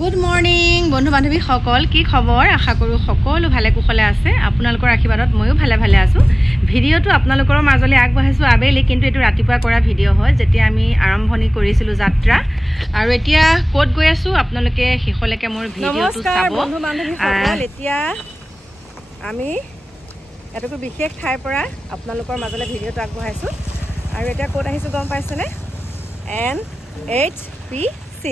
good morning বন্ধু বান্ধৱী সকল কি খবৰ আশা কৰো সকলো ভালে কুশলে আছে আপোনালোকৰ আশীৰ্বাদত ময়ো ভালে আছো ভিডিওটো আপোনালোকৰ মাজলৈ আগবঢ়াইছো আবেলি কিন্তু এটো ৰাতিপুৱা কৰা ভিডিও হয় যেতিয়া আমি আৰম্ভণি কৰিছিলো যাত্ৰা আৰু এতিয়া কোট গৈ আছো আপোনালোকে শেষলৈকে মোৰ ভিডিওটো চাব বন্ধু বান্ধৱী সকল এতিয়া আমি এটুকু বিশেষ ঠাইৰ পৰা আপোনালোকৰ মাজলৈ ভিডিওটো আগবঢ়াইছো আৰু এতিয়া কোট আহিছো গম পাইছেনে NHPC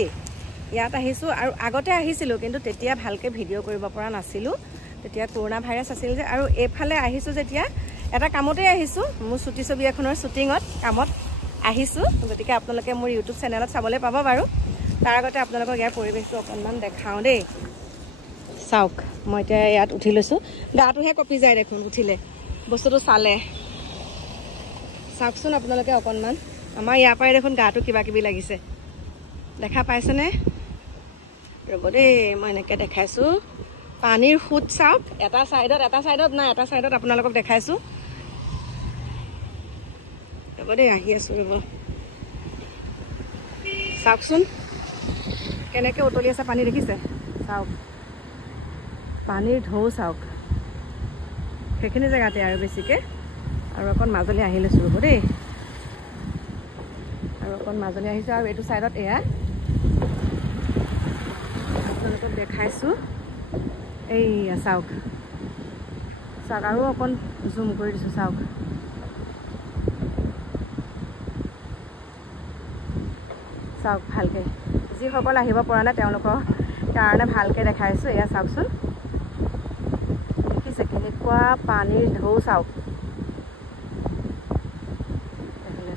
ইয়াত আহিছো আৰু আগতে আহিছিলো কিন্তু তেতিয়া ভালকে ভিডিও কৰিব পৰা নাছিলো তেতিয়া কৰোনা ভাইৰাছ আছিল যে আৰু এফালে আহিছো যেতিয়া এটা কামতে আহিছো মোৰ ছুটি ছবি এখনৰ শুটিংত কামত আহিছো গতিকে আপোনালোকে মোৰ ইউটিউব চেনেলত চাবলৈ পাব বাৰু তাৰ আগতে আপোনালোকক ইয়াৰ পৰিবেশটো অকনমান দেখাও দেই চাওক মই এতিয়া ইয়াত উঠি লৈছো গাটোহে কপি যায় দেখোন উঠিলে বস্তুটো চালে চাওকচোন আপোনালোকে অকনমান আমাৰ ইয়াৰ পৰাই দেখোন গাটো কিবা কিবি লাগিছে দেখা পাইছেনে ৰব দেই মই এনেকৈ দেখাইছো পানীৰ ফুট চাওক এটা সাইডত না এটা সাইডত আপোনালোকক দেখাইছো ৰব দেই আহি আছো ৰব চাওকচোন কেনেকৈ উতলি আছে পানী দেখিছে চাওক পানীৰ ঢৌ চাওক সেইখিনি জেগাতে আৰু বেছিকৈ আৰু অকণ মাজলৈ আহি লৈছো ৰব দেই আৰু অকণ মাজলৈ আহিছো আৰু এইটো সাইডত এয়া আপোনালোকক দেখাইছো এইয়া চাওক চাওক আৰু অকণ জুম কৰি দিছো চাওক চাওক ভালকৈ যিসকল আহিব পৰা নাই তেওঁলোকৰ কাৰণে ভালকৈ দেখাইছো এয়া চাওকচোন দেখিছে কেনেকুৱা পানীৰ ঢৌ চাওক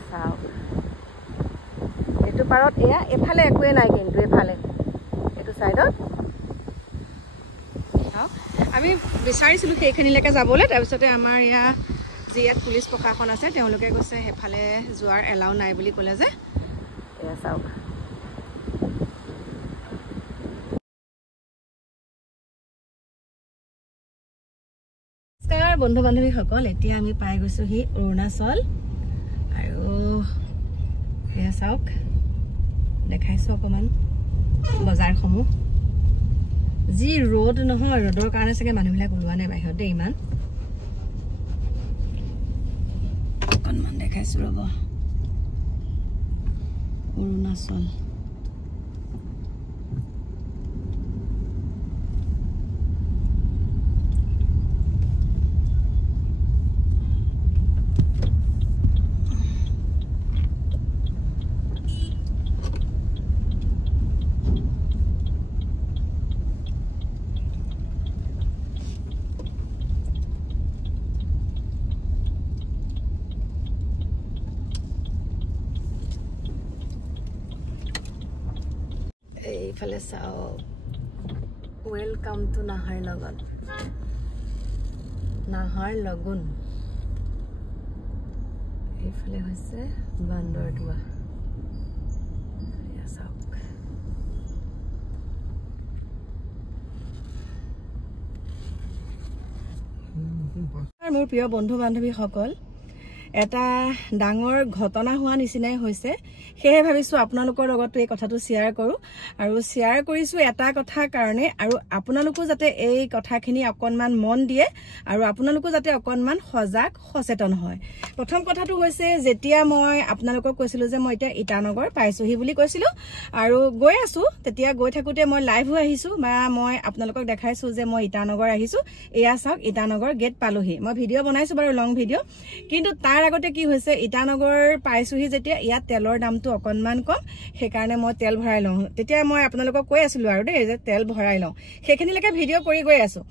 চাওক এইটো পাৰত এয়া এফালে একোৱে নাই কিন্তু এফালে এইটো সাইডত আমি বিচাৰিছিলো সেইখিনিলৈকে যাবলৈ তাৰপিছতে আমাৰ ইয়াত পুলিচ প্ৰশাসন আছে তেওঁলোকে কৈছে সেইফালে যোৱাৰ এলাউ নাই বুলি ক'লে যে এয়া চাওক নমস্কাৰ বন্ধু বান্ধৱীসকল এতিয়া আমি পাই গৈছোহি অৰুণাচল আৰু এয়া চাওক দেখাইছো অকণমান বজাৰসমূহ যি ৰ'দ নহয় ৰ'দৰ কাৰণে চাগে মানুহবিলাক ওলোৱা নাই বাহিৰত দেই ইমান অকণমান দেখাইছো ৰ'ব অৰুণাচল এইফালে চাওক ওয়েলকাম টু নাহাৰলগুন এইফালে হৈছে বান্দৰদোৱা চাওক মোৰ প্ৰিয় বন্ধু বান্ধৱীসকল এটা ডাঙৰ ঘটনা হোৱা নিচিনাই হৈছে সেয়ে ভাবিছো আপোনালোকৰ লগত এই কথাটো শেয়াৰ কৰো আৰু শেয়াৰ কৰিছো এটা কথা কাৰণে আৰু আপোনালোকো যাতে এই কথাখিনি অকনমান মন দিয়ে আৰু আপোনালোকো যাতে অকনমান সজাগ সচেতন হয় প্ৰথম কথাটো হৈছে যেতিয়া মই আপোনালোকক কৈছিলো যে মই এতিয়া ইটানগৰ পাইছোহি বুলি কৈছিলো আৰু গৈ আছো তেতিয়া গৈ থাকোতে মই লাইভ হৈ আহিছো বা মই আপোনালোকক দেখাইছো যে মই ইটানগৰ আহিছো এয়া চাওক ইটানগৰ গেট পালোহি মই ভিডিও বনাইছো বাৰু লং ভিডিও কিন্তু তাৰ আগতে কি হৈছে ইটানগৰ পাইছোহি যেতিয়া ইয়াত তেলৰ দামটো অকনমান কম সেইকাৰণে মই তেল ভৰাই লওঁ তেতিয়া মই আপোনালোকক কৈ আছিলো আৰু দেই যে তেল ভৰাই লওঁ সেইখিনিলৈকে ভিডিও কৰি গৈ আছো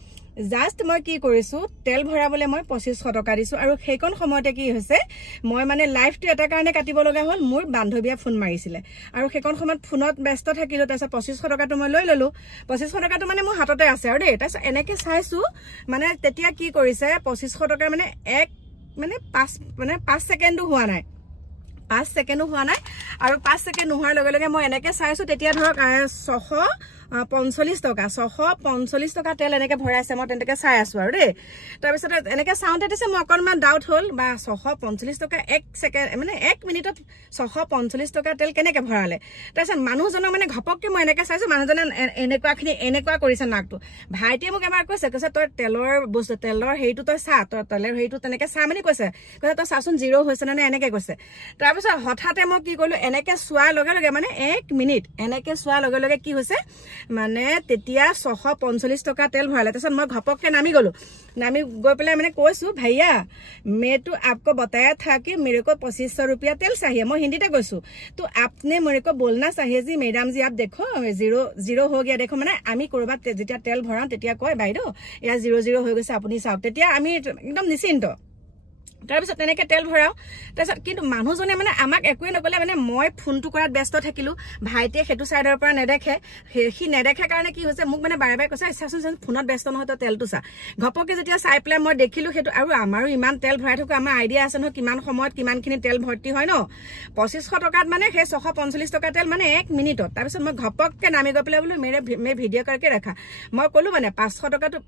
জাস্ট মই কি কৰিছো তেল ভৰাবলৈ মই 2500 টকা দিছো আৰু সেইকণ সময়তে কি হৈছে মই মানে লাইভটো এটা কাৰণে কাটিব লগা হ'ল মোৰ বান্ধৱীয়ে ফোন মাৰিছিলে আৰু সেইকণ সময়ত ফোনত ব্যস্ত থাকিলো তাৰপিছত 2500 টকাটো মই লৈ ললো 2500 টকাটো মানে মোৰ হাততে আছে আৰু দেই তাৰপিছত এনেকৈ চাইছো মানে তেতিয়া কি কৰিছে 2500 টকা মানে এক মানে 5 সেকেন্ডো হোৱা নাই 5 সেকেন্ডো হোৱা নাই আৰু 5 সেকেন্ড নোহোৱাৰ লগে লগে মই এনেকৈ চাইছো তেতিয়া ধৰক 45 টকা 645 টকা তেল এনেকে ভৰাইছে মই তেনেকে চাই আছো আৰু দেই তাৰপিছত এনেকে চাউন্ডে দিছে মই অকনমান ডাউট হল বা 645 টকা 1 সেকেন্ড মানে 1 মিনিটত 645 টকা তেল কেনেকে ভৰালে তাৰপিছত মানুহজনক মানে ঘপককে মই এনেকে চাইছো মানুহজনে এনেকুৱা কৰিছে নাকটো ভাইটিয়ে মোক এবাৰ কৈছে তই তেলৰ হেৰিটো তই চা তই তেলৰ হেৰিটো তেনেকে চা মানে কৈছে তই চাচোন জিৰ' হৈছে নে এনেকে কৈছে তাৰপিছত হঠাতে মই কি কৰিলো এনেকে চোৱাৰ লগে লগে মানে 1 মিনিট এনেকে চোৱাৰ লগে লগে কি হৈছে মানে তেতিয়া 645 টকা তেল ভৰালে তাৰপিছত মই ঘপককে নামি গলো नामी गई पे मैंने कैसु भैया मैं तो आपको बताया था कि मेरे को 2500 रुपया तेल चाहिए मैं हिंदी कैसु तो आपने मेरे को बोलना चाहिए जी मैडम जी आप देखो जीरो हो गया देखो मैंने आमी कोरबात जेतिया तेल भराओ तेतिया कय बाइदो या 00 हो गइसे आपुनी साउक तेतिया आमी एकदम निश्चिंत তাৰপিছত তেনেকে তেল ভৰাও তাৰপিছত কিন্তু মানুহজনে মানে আমাক একোৱে নকলে মানে মই ফোনটো কৰাত ব্যস্ত থাকিলো ভাইটিয়ে হেতু সাইডৰ পৰা নেদেখে সি নেদেখে কাৰণে কি হৈছে মোক মানে বাৰে বাৰে কৈছে চাচোন ফোনত ব্যস্ত নহয় তো তেলটো চা ঘপকে যেতিয়া চাই পেলাই মই দেখিলো হেতু আৰু আমাৰো ইমান তেল ভৰাই থকা আমাৰ আইডিয়া আছে ন কিমান সময়ত কিমানখিনি তেল ভৰ্তি হয় ন 2500 টকাত মানে হে 645 টকা তেল মানে 1 মিনিটত তাৰপিছত মই ঘপককে নামি গৈ পেলাই बोलू मैं वीडियो करके रखा मैं कहलू माने 500 टका तो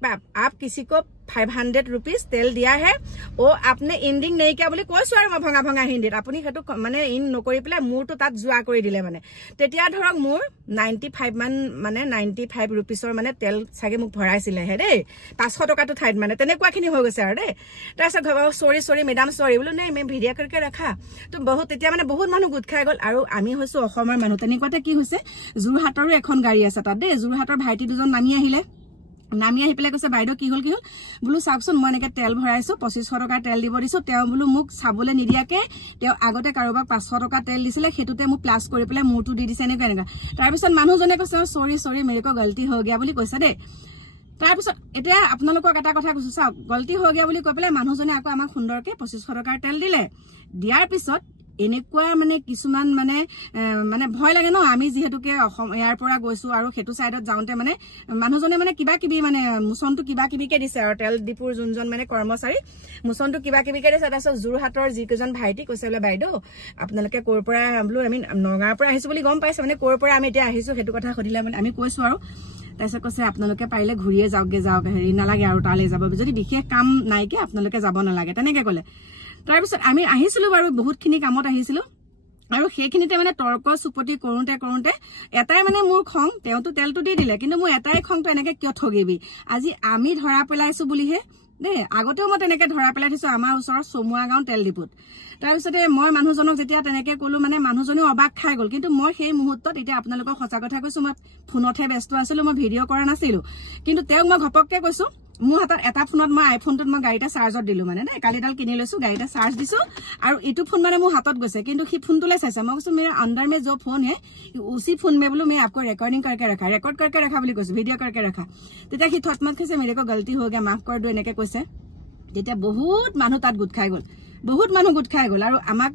आप किसी को 500 रुपीस तेल दिया है वो आपने इंडिंग नहीं किया बोली কৈছো আৰু মই ভঙা ভঙা হিন্দীত আপুনি হেতু মানে ইন নকৰি পেলাই মুৰটো তাত জুৱা কৰি দিলে মানে তেতিয়া ধৰক মুৰ 95 মান মানে 95 रुपीसৰ মানে তেল সাগে মোক ভৰাইছিলে হে দেই 500 টকা তো ঠাইত মানে তেনেকুৱাখিনি হৈ গৈছে আৰু দেই তাৰছত সৰি মেডাম সৰি बोलू নাই मैं वीडियो करके रखा तो बहुत তেতিয়া মানে বহুত মানুহ গুট খাই গল আৰু আমি হৈছো অসমৰ মানুহ তেনেকুৱাতে কি হৈছে জুৰহাটৰো এখন গাড়ী আছে তাত দেই জুৰহাটৰ ভাইটি দুজন নামি আহিলে नामी आहि पेले কৈছে বাইদো কি হল বুলু সাকছন মই এনেকে তেল ভৰাইছো 2500 টকা তেল দিব দিছো তেও বুলু মুক সাবলে নিদিয়াকে তেও আগতে কাৰোবাক 500 টকা তেল দিছিলে হেতুতে মু প্লাস কৰি পেলে মুৰটো দি দিছে এনেকা তাৰ পিছত মানুহজনে কৈছে সৰি মেৰেকো গলতি হৈ গয়া বুলি কৈছে দে তাৰ পিছত এতিয়া আপোনালোকক এটা কথা কৈছো চাওক গলতি হৈ গয়া বুলি কৈ পেলে মানুহজনে আকৌ আমাক সুন্দৰকে 2500 টকাৰ তেল দিলে দিয়াৰ পিছত এনেকুৱা মানে কিছুমান মানে মানে ভয় লাগে ন আমি যেহেতুকে ইয়াৰ পৰা গৈছো আৰু হেতু সাইডত যাওঁতে মানে মানুহজনে মানে কিবা কিবি মানে মুছনটো কিবা কিবিকে দিছে আৰু তেল ডিপুৰ জুনজন মানে কৰ্মচাৰী মুছনটো কিবা কিবিকে দিছে তাৰছত জুৰহাটৰ যিজন ভাইটি কৈছে বলে বাইদো আপোনালোকে কোৰ পৰা বলু আমি নগাৰ পৰা আহিছো বুলি গম পাইছে মানে কোৰ পৰা আমি এতিয়া আহিছো হেতু কথা খদিলে মানে আমি কৈছো আৰু তাৰছত কৈছে আপোনালোকে পাৰিলে ঘুৰিয়ে যাওক হেৰি নালাগে আৰু তালে যাব যদি বিশেষ কাম নাইকে আপোনালোকে যাব নালাগে তেনেকে ক'লে তাৰ পিছত আমি আহিছিলো বাৰু বহুতখিনি কামত আহিছিলো আৰু সেইখিনিতে মানে তৰ্ক সুপতি কৰোতে এটাই মানে মোৰ খং তেওটো তেলটো দি দিলে কিন্তু মোৰ এটাই খংটো এনেকে কিয় ঠগিবি আজি আমি ধৰা পেলাইছো বুলিহে দে আগতেও মই তেনেকে ধৰা পেলাই দিছো আমাৰ ওচৰৰ সমুৱা গাঁও তেল ডিপুত তাৰপিছতে মই মানুহজনক যেতিয়া তেনেকে কলো মানে মানুহজনেও অবাক খাই গল কিন্তু মই সেই মুহূৰ্তত এতিয়া আপোনালোকক সঁচা কথা কৈছো মই ফোনতহে ব্যস্ত আছিলো মই ভিডিও কৰা নাছিলো কিন্তু তেওঁক মই ঘপককে কৈছো মোৰ হাতত এটা ফোনত মই আইফোনটোত মই গাড়ীটা চাৰ্জত দিলো মানে নাই কালিডাল কিনি লৈছো গাড়ীটা চাৰ্জ দিছো আৰু ইটো ফোন মানে মোৰ হাতত গৈছে কিন্তু হি ফোনটোলে চাইছে মই কৈছো मेरा अंदर में जो फोन है उसी फोन में बोलू मैं आपको रिकॉर्डिंग करके रखा रिकॉर्ड करके रखा बोली কৈছো ভিডিও करके रखा তেতিয়া হি থতমত কৈছে मेरे को गलती हो गया माफ कर दो এনেকে কৈছে তেতিয়া বহুত মানুহ তাত গুট খাই গল বহুত মানুহ গুট খাই গল আৰু আমাক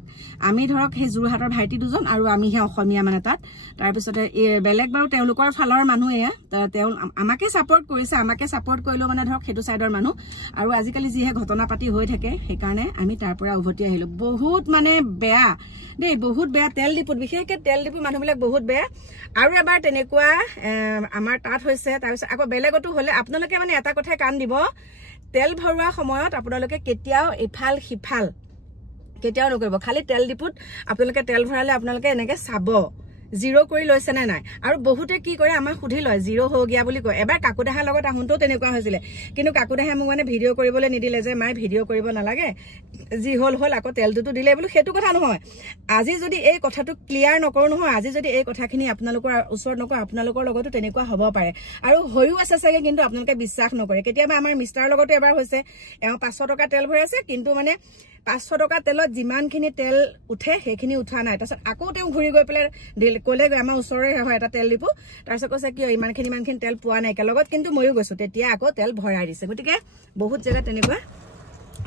আমি ধৰক হে জুৰহাটৰ ভাইটি দুজন আৰু আমি হে অসমীয়া মানে তাত তাৰ পিছতে বেলেগ বাৰু তেওঁলোকৰ ফালৰ মানুহ এয়া তেও আমাকে সাপোৰ্ট কৰিছে আমাকে সাপোৰ্ট কৰিলো মানে ধৰক হেতু সাইডৰ মানুহ আৰু আজিকালি যিহে ঘটনা পাতি হৈ থাকে সেই কাৰণে আমি তাৰ পৰা উভতি আহিলো বহুত মানে বেয়া দেই বহুত বেয়া তেল ডিপুত বিশেষকে তেল ডিপু মানুহবিলাক বহুত বেয়া আৰু এবাৰ তেনেকুৱা আমাৰ তাত হৈছে তাৰ পিছত আকৌ বেলেগটো হলে আপোনালোকে মানে এটা কথা কান দিব তেল ভৰোৱা সময়ত আপোনালোকে কেতিয়াও ইফাল হিফাল কেতিয়াও নকৰিব খালি তেল ডিপুত আপোনালোকে তেল ভৰালে আপোনালোকে এনেকে চাব জিৰো কৰি লৈছে না নাই আৰু বহুতে কি কৰে আমাক খুধি লয় জিৰো হৈ গয়া বুলি কয় এবাৰ কাকুদাহা লগত আহুনটো তেনেকুৱা হৈছিলে কিন্তু কাকুদাহে মোক মানে ভিডিও কৰিবলৈ নিদিলে যে মাই ভিডিও কৰিব নালাগে জি হল আকৌ তেলটো দিলে বুলি হেতু কথা নহয় আজি যদি এই কথাটো ক্লিয়াৰ নকৰো নহয় আজি যদি এই কথাখিনি আপোনালোকৰ ওচৰত নকো আপোনালোকৰ লগতো তেনেকুৱা হ'ব পাৰে আৰু হৈও আছে চাগে কিন্তু আপোনালোকে বিশ্বাস নকৰে কেতিয়াবা আমাৰ মিষ্টাৰ লগতো এবাৰ হৈছে 500 টকা তেল ভৰাইছে কিন্তু মানে 500 টকা তেলত যিমানখিনি তেল উঠে সেইখিনি উঠা নাই তাৰছত আকৌ তেও ঘুৰি গৈ পেলে কলে আমাৰ ওচৰৰে হয় এটা তেল ডিপু তাৰছত কৈছে কিয় ইমানখিনি তেল পোৱা নাই লগত কিন্তু ময়ো গৈছো তেতিয়া আকৌ তেল ভৰাই দিছে গতিকে বহুত জায়গা তেনেকুৱা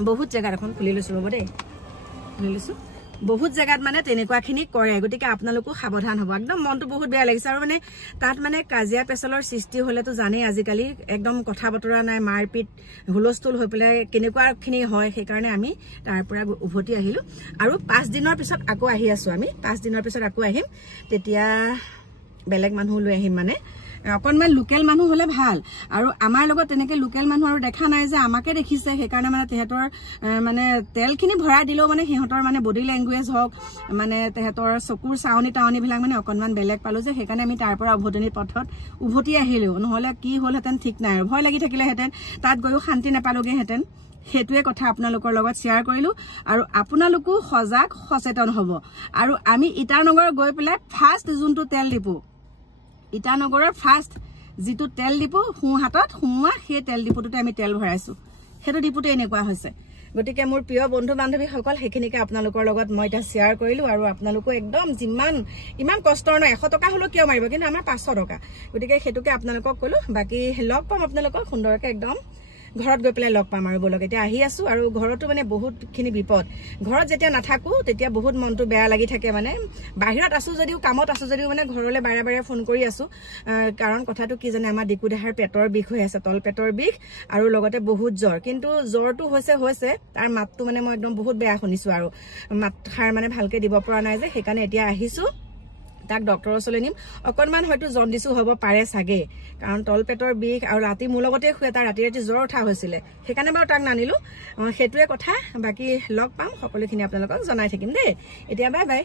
বহুত জায়গা এখন খুলি লৈছো ৰব দেই খুলি লৈছো বহুত জায়গাত মানে তেনেকুৱাখিনি কৰে গতিকে আপোনালোকো সাৱধান হ'ব একদম মনটো বহুত বেয়া লাগিছে আৰু মানে তাত মানে কাজিয়া পেছলৰ সৃষ্টি হলেতো জানে আজিকালি একদম কথা বতৰা নাই মাৰপিট হুলস্থুল হৈ পেলাই কেনেকুৱাখিনি হয় সেই কাৰণে আমি তাৰ পৰা উভতি আহিলো আৰু 5 দিনৰ পিছত আকৌ আহি আছো আমি 5 দিনৰ পিছত আকৌ আহিম তেতিয়া বেলেগ মানুহ লৈ আহিম মানে অকণমান লোকেল মানুহ হলে ভাল আৰু আমাৰ লগত তেনেকে লোকেল মানুহ আৰু দেখা নাই যে আমাকে দেখিছে সেইকাৰণে মানে তেহেতৰ মানে তেলখিনি ভৰাই দিলেও মানে সিহঁতৰ মানে বডি লেংগুৱেজ হওক মানে তেহেতৰ চকুৰ চাৱনি টাৱনিবিলাক মানে অকণমান বেলেগ পালো যে সেইকাৰণে আমি তাৰ পৰা উভতনি পথত উভতি আহিলো নহলে কি হ'লহেঁতেন ঠিক নাই আৰু ভয় লাগি থাকিলেহেঁতেন তাত গৈও শান্তি নাপালোগেহেঁতেন সেইটোৱে কথা আপোনালোকৰ লগত শ্বেয়াৰ কৰিলো আৰু আপোনালোকো সজাগ সচেতন হ'ব আৰু আমি ইটানগৰ গৈ পেলাই ফাৰ্ষ্ট যোনটো তেল ডিপু ইটানগৰৰ ফাৰ্ষ্ট যিটো তেল ডিপু সোঁহাতত সোমোৱা সেই তেল ডিপুটোতে আমি তেল ভৰাইছো সেইটো ডিপুটো এনেকুৱা হৈছে গতিকে মোৰ প্ৰিয় বন্ধু বান্ধৱীসকল সেইখিনিকে আপোনালোকৰ লগত মই এটা শ্বেয়াৰ কৰিলো আৰু আপোনালোকো একদম ইমান কষ্টৰ নহয় 100 টকা হলো কিয় মাৰিব কিন্তু আমাৰ 500 টকা গতিকে সেইটোকে আপোনালোকক কলো বাকি লগ পাম আপোনালোকক সুন্দৰকে একদম ঘৰত গৈ পেলাই লগ পাম আৰু বলক এতিয়া আহি আছো আৰু ঘৰতো মানে বহুতখিনি বিপদ ঘৰত যেতিয়া নাথাকো তেতিয়া বহুত মনটো বেয়া লাগি থাকে মানে বাহিৰত আছো যদিও কামত আছো যদিও মানে ঘৰলৈ বাৰে ফোন কৰি আছো কাৰণ কথাটো কি জানে আমাৰ ডিকুদেহাৰ পেটৰ বিষ হৈ আছে তল পেটৰ বিষ আৰু লগতে বহুত জ্বৰ কিন্তু জ্বৰটো হৈছে তাৰ মাতটো মানে মই একদম বহুত বেয়া শুনিছো আৰু মাতখাৰ মানে ভালকে দিব পৰা নাই যে সেইকাৰণে এতিয়া আহিছো তাক ডক্টৰৰ ওচৰলৈ নিম অকণমান হয়তো জণ্ডিছো হ'ব পাৰে চাগে কাৰণ তল পেটৰ বিষ আৰু ৰাতি মোৰ লগতে শুৱে তাৰ ৰাতি জ্বৰ উঠা হৈছিলে সেইকাৰণে বাৰু তাক নানিলো সেইটোৱে কথা বাকি লগ পাম সকলোখিনি আপোনালোকক জনাই থাকিম দেই এতিয়া বাই বাই